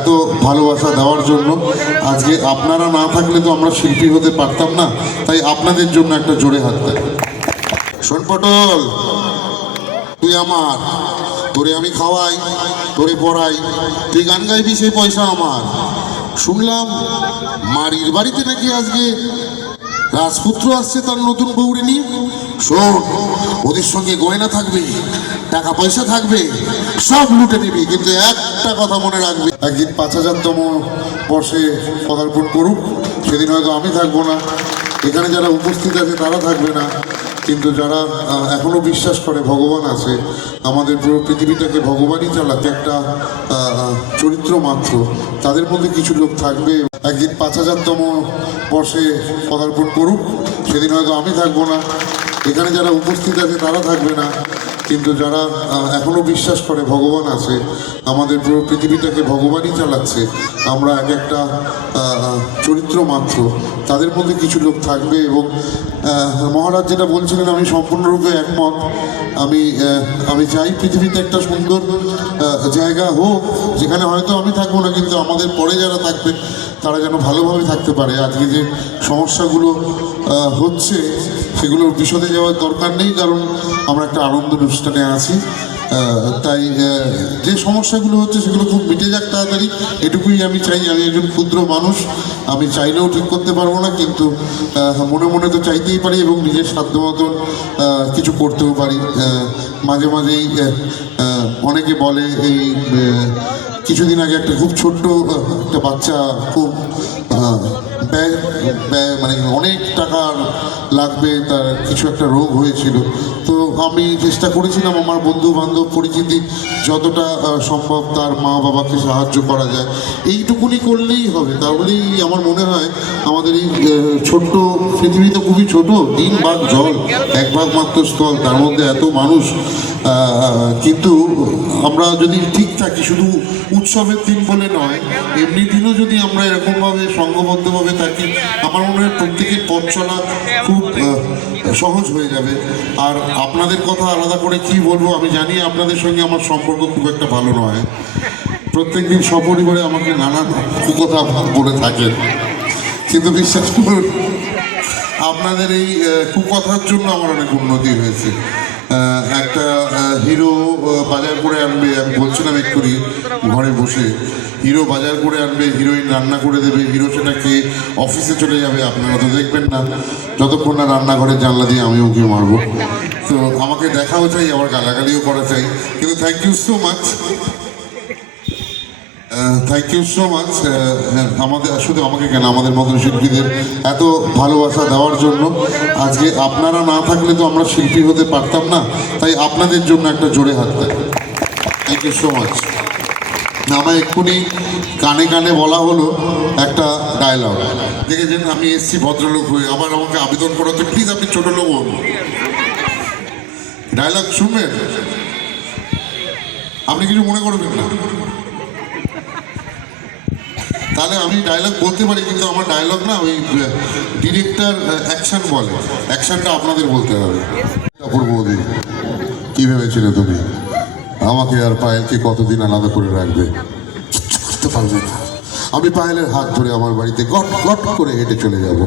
এত ভালোবাসা দেওয়ার জন্য। আজকে আপনারা না থাকলে তো আমরা শিল্পী হতে পারতাম না, তাই আপনাদের জন্য একটা জোরে হাত দেয়। শোন পটল, তুই আমার, তোরে আমি খাওয়াই, তোরে পড়াই, তুই গান গাইবি, সেই পয়সা আমার। শুনলাম মারির বাড়িতে নাকি আজকে রাজপুত্র আসছে তার নতুন বউরে নিয়ে। শোন, ওদের সঙ্গে গয়না থাকবে, টাকা পয়সা থাকবে, সব লুটে নিবি, কিন্তু একটা কথা মনে রাখবি, একদিন 5000তম বর্ষে পদার্পণ করুক, সেদিন হয়তো আমি থাকবো না, এখানে যারা উপস্থিত আছে তারা থাকবে না, কিন্তু যারা এখনো বিশ্বাস করে ভগবান আছে, আমাদের পুরো পৃথিবীটাকে ভগবানই চালাতে একটা চরিত্র মাত্র, তাদের মধ্যে কিছু লোক থাকবে। একদিন 5000তম বর্ষে পদার্পণ করুক, সেদিন হয়তো আমি থাকবো না, এখানে যারা উপস্থিত আছে তারা থাকবে না, কিন্তু যারা এখনো বিশ্বাস করে ভগবান আছে, আমাদের পুরো পৃথিবীটাকে ভগবানই চালাচ্ছে, আমরা এক একটা চরিত্র মাত্র, তাদের মধ্যে কিছু লোক থাকবে। এবং মহারাজ যেটা বলছিলেন আমি সম্পূর্ণরূপে একমত। আমি চাই পৃথিবীতে একটা সুন্দর জায়গা হোক, যেখানে হয়তো আমি থাকবো না, কিন্তু আমাদের পরে যারা থাকবে তারা যেন ভালোভাবে থাকতে পারে। আজকে যে সমস্যাগুলো হচ্ছে সেগুলোর বিশদে যাওয়ার দরকার নেই, কারণ আমরা একটা আনন্দ অনুষ্ঠানে আছি। তাই যে সমস্যাগুলো হচ্ছে সেগুলো খুব মিটে যাক তাড়াতাড়ি, এটুকুই আমি চাই। আমি একজন ক্ষুদ্র মানুষ, আমি চাইলেও ঠিক করতে পারবো না, কিন্তু মনে মনে তো চাইতেই পারি এবং নিজের সাধ্য মতন কিছু করতেও পারি। মাঝে মাঝেই অনেকে বলে, এই কিছুদিন আগে একটা খুব ছোট্ট একটা বাচ্চা খুব ব্যয় মানে অনেক টাকার লাগবে, তার কিছু একটা রোগ হয়েছিল। তো আমি চেষ্টা করেছিলাম আমার বন্ধু বান্ধব পরিচিতি যতটা সম্ভব তার মা বাবাকে সাহায্য করা যায়, এইটুকুনি করলেই হবে। তাহলেই আমার মনে হয় আমাদের এই ছোট্ট পৃথিবী তো খুবই ছোট, 3 ভাগ জল 1 ভাগ মাত্র স্থল, তার মধ্যে এত মানুষ, কিন্তু আমরা যদি ঠিক থাকি, শুধু উৎসবের দিন বলে নয়, এমনি দিনও যদি আমরা এরকমভাবে সংঘবদ্ধভাবে থাকি, আমার মনে হয় প্রত্যেকের পথ চলা খুব সহজ হয়ে যাবে। আর আপনাদের কথা আলাদা করে কি বলবো, আমি জানি আপনাদের সঙ্গে আমার সম্পর্ক খুব একটা ভালো নয়, প্রত্যেকদিন সপরিবারে আমাকে নানান কথা বলে থাকেন, কিন্তু বিশ্বাস করুন আপনাদের এই কুকথার জন্য আমার অনেক উন্নতি হয়েছে। একটা হিরো বাজার করে আনবে, আমি বলছিলাম এক্ষুনি ঘরে বসে, হিরো বাজার করে আনবে, হিরোইন রান্না করে দেবে, হিরো সেটা খেয়ে অফিসে চলে যাবে, আপনারা তো দেখবেন না যতক্ষণ না রান্নাঘরের জানলা দিয়ে আমি ওকে মারবো। তো আমাকে দেখাও চাই, আবার গালাগালিও করা চাই, কিন্তু thank you so much, thank you so much আমাদের, শুধু আমাকে কেন, আমাদের মতন শিল্পীদের এত ভালোবাসা দেওয়ার জন্য। আজকে আপনারা না থাকলে তো আমরা শিল্পী হতে পারতাম না, তাই আপনাদের জন্য একটা জোরে হাত দেয়। Thank you so much. আমায় এক্ষুনি কানে কানে বলা হলো একটা ডায়লগ, দেখেছেন আমি এসছি ভদ্রলোক হয়ে, আবার আমাকে আবেদন করা হচ্ছে প্লিজ আপনি ছোট লোক হন। ডায়লগ শুনবেন, আপনি কিছু মনে করবেন না, তাহলে আমি ডায়লগ বলতে পারি, কিন্তু আমার ডায়লগ না, ওই ডিরেক্টর অ্যাকশন বলে, অ্যাকশনটা আপনাদের বলতে হবে। বৌদি, কি ভেবেছিলে তুমি আমাকে আর পায়েলকে কতদিন আলাদা করে রাখবে? করতে পারবে না। আমি পায়েলের হাত ধরে আমার বাড়িতে গট গট করে হেঁটে চলে যাব,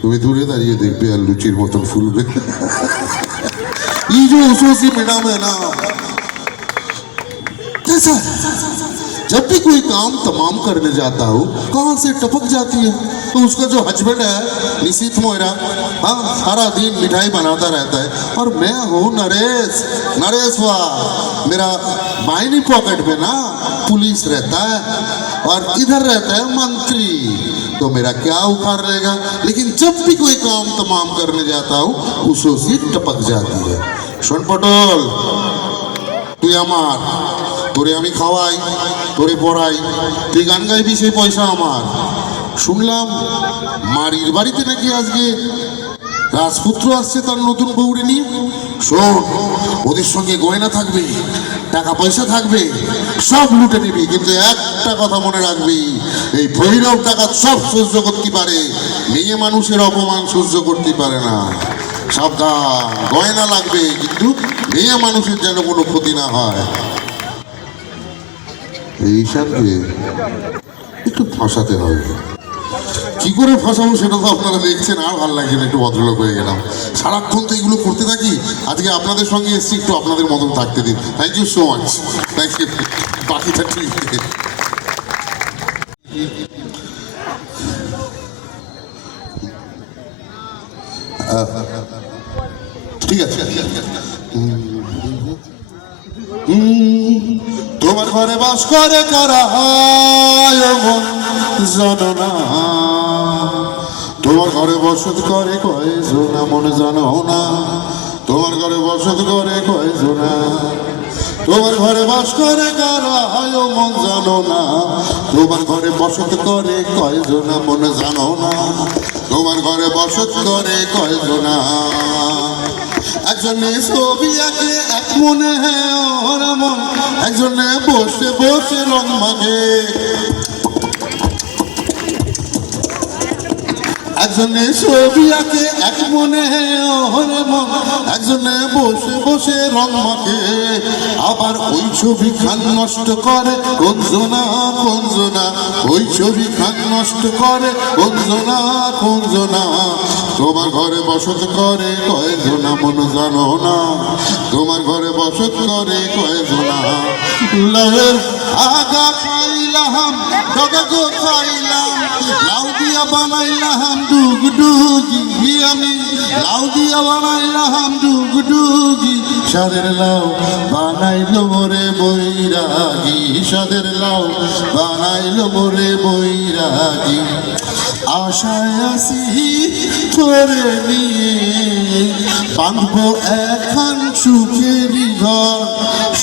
তুমি দূরে দাঁড়িয়ে দেখবে আর লুচির মতন ফুলবে। এই যে ওসি ম্যাডাম है ना, कैसा जब भी कोई काम तमाम करने जाता हूँ कहाँ से टपक जाती है। तो उसका जो हस्बैंड है निशित मोहरा, हाँ सारा दिन मिठाई बनाता रहता है, और मैं हूँ नरेश। नरेश वाह, मेरा बाइनी पॉकेट में ना पुलिस रहता है और इधर रहता है मंत्री, तो मेरा क्या उखाड़ रहेगा। लेकिन जब भी कोई काम तमाम करने जाता हूँ उसो से टपक जाती है। শোন পটল, তুই আমার, তোরে আমি খাওয়াই, তোরে পড়াই, তুই গান গাইবি, সেই পয়সা আমার। শুনলাম মারির বাড়িতে নাকি আজকে রাজপুত্র আসছে তার নতুন বউরে নিয়ে। শোন, ওদের সঙ্গে গয়না থাকবে, টাকা পয়সা থাকবে, সব লুটে নিবি, কিন্তু একটা কথা মনে রাখবি, এই ভৈরব টাকা সব সহ্য করতে পারে, মেয়ে মানুষের অপমান সহ্য করতে পারে না। সাবধান, গয়না লাগবে, কিন্তু মেয়ে মানুষের যেন কোনো ক্ষতি না হয়। এই সাথে একটু ফাঁসাতে হবে। কি করে ফাঁসাবো সেটা তো আপনারা দেখছেন, আর ভালো লাগছে না, একটু ভদ্রলোক হয়ে গেলাম। সারাক্ষণ তো এগুলো করতে থাকি, আজকে আপনাদের সঙ্গে এসেছি একটু আপনাদের মতন থাকতে দিন। Thank you so much, thank you. বাকিটা ঠিক ঠিক আছে। তোমার ঘরে বাস করে কারা জানো না, তোমার ঘরে বসত করে কয়জনা মন জানো না, তোমার ঘরে বসত করে কয়জনা, তোমার ঘরে বাস করে কারা মন জানো না, তোমার ঘরে বসত করে কয়জনা মন জানো না, তোমার ঘরে বসত করে কয়জনা। একজনে ছবি আঁকে এক মনে ওর মন, একজনে বসে বসে রং মাগে, একজনে ছবি আঁকে এক মনে ওর মন, একজনে বসে বসে রং মাখে, আবার ওই ছবি খান নষ্ট করে কোনজনা কোনজনা, ওই ছবি খান নষ্ট করে কোনজনা কোনজনা। তোমার ঘরে বসত করে কয়জনা মন জানো না, তোমার ঘরে বসত করে কয়জনা। লাউয়ের আগা খাইলাম ডগা গো খাইলাম, লাউ দিয়া বানাইলাম ডুগডুগি, আমি লাউ দিয়া বানাইলাম ডুগডুগি, সাদের লাউ বানাইলো মোরে বৈরাগী, সাদের লাউ বানাইলো মোরে বৈরাগী। আশায় আসি তোরে নিয়ে বাঁধবো এখন সুখেরই ঘর,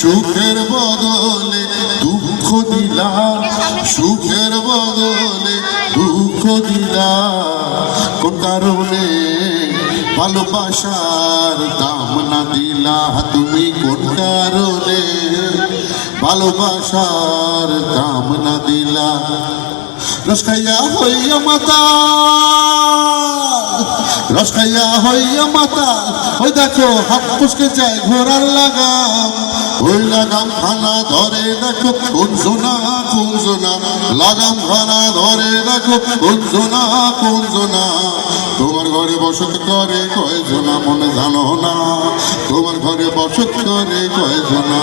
সুখের বদলে দুঃখ দিলা, সুখের বদলে দুঃখ দিলা। কোন কারণে ভালোবাসার দাম না দিলা তুমি, কোন কারণে ভালোবাসার দাম না দিলা। রস খাইয়া হইয়া মাতা, রস খাইয়া হইয়া মাতা, ওই দেখো হাত পুষকে যায় ঘোড়ার লাগাম, ওই লাগাম খানা ধরে দেখো কোনজনা কোনজনা, লাগাম খানা ধরে দেখো কোনজনা কোনজনা। তোমার ঘরে বসত করে কয়জনা মনে জানো না, তোমার ঘরে বসত করে কয়জনা,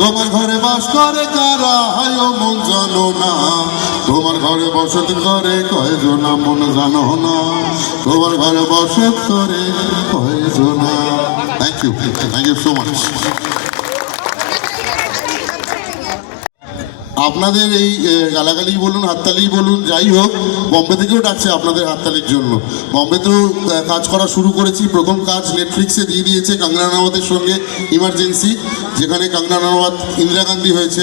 তোমার ঘরে বাস করে কারা মন জানো না, তোমার ঘরে বসত করে কয়জনা মন জানো না, তোমার ঘরে বসত করে কয়জনা। Thank you so much. আপনাদের এই গালাগালি বলুন হাততালি বলুন যাই হোক, বম্বে থেকেও ডাকছে আপনাদের হাততালির জন্য। বম্বেতেও কাজ করা শুরু করেছি, প্রথম কাজ নেটফ্লিক্সে দিয়ে দিয়েছে কঙ্গনা রানাওয়াতের সঙ্গে ইমার্জেন্সি, যেখানে কঙ্গনা রানাওয়াত ইন্দিরা গান্ধী হয়েছে,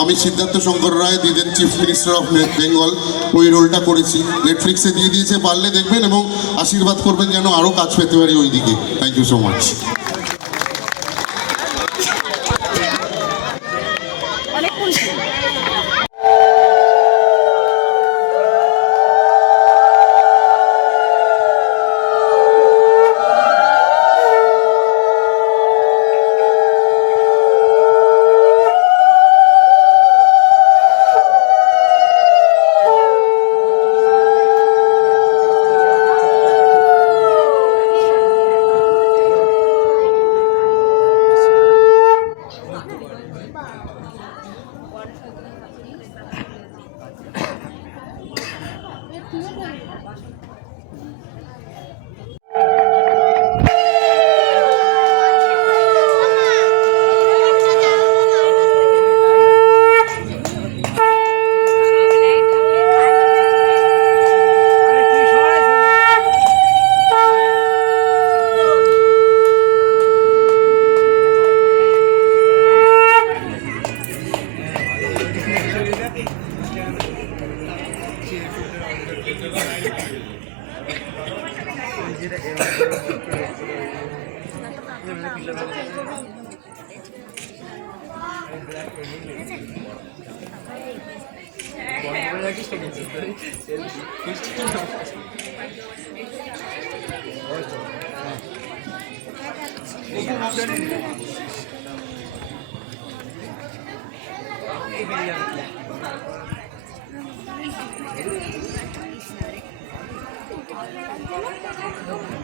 আমি Siddhartha Shankar Ray the then chief minister of Bengal, ওই রোলটা করেছি। নেটফ্লিক্সে দিয়ে দিয়েছে, পারলে দেখবেন এবং আশীর্বাদ করবেন যেন আরও কাজ পেতে পারি ওই দিকে। Thank you so much. Thank you.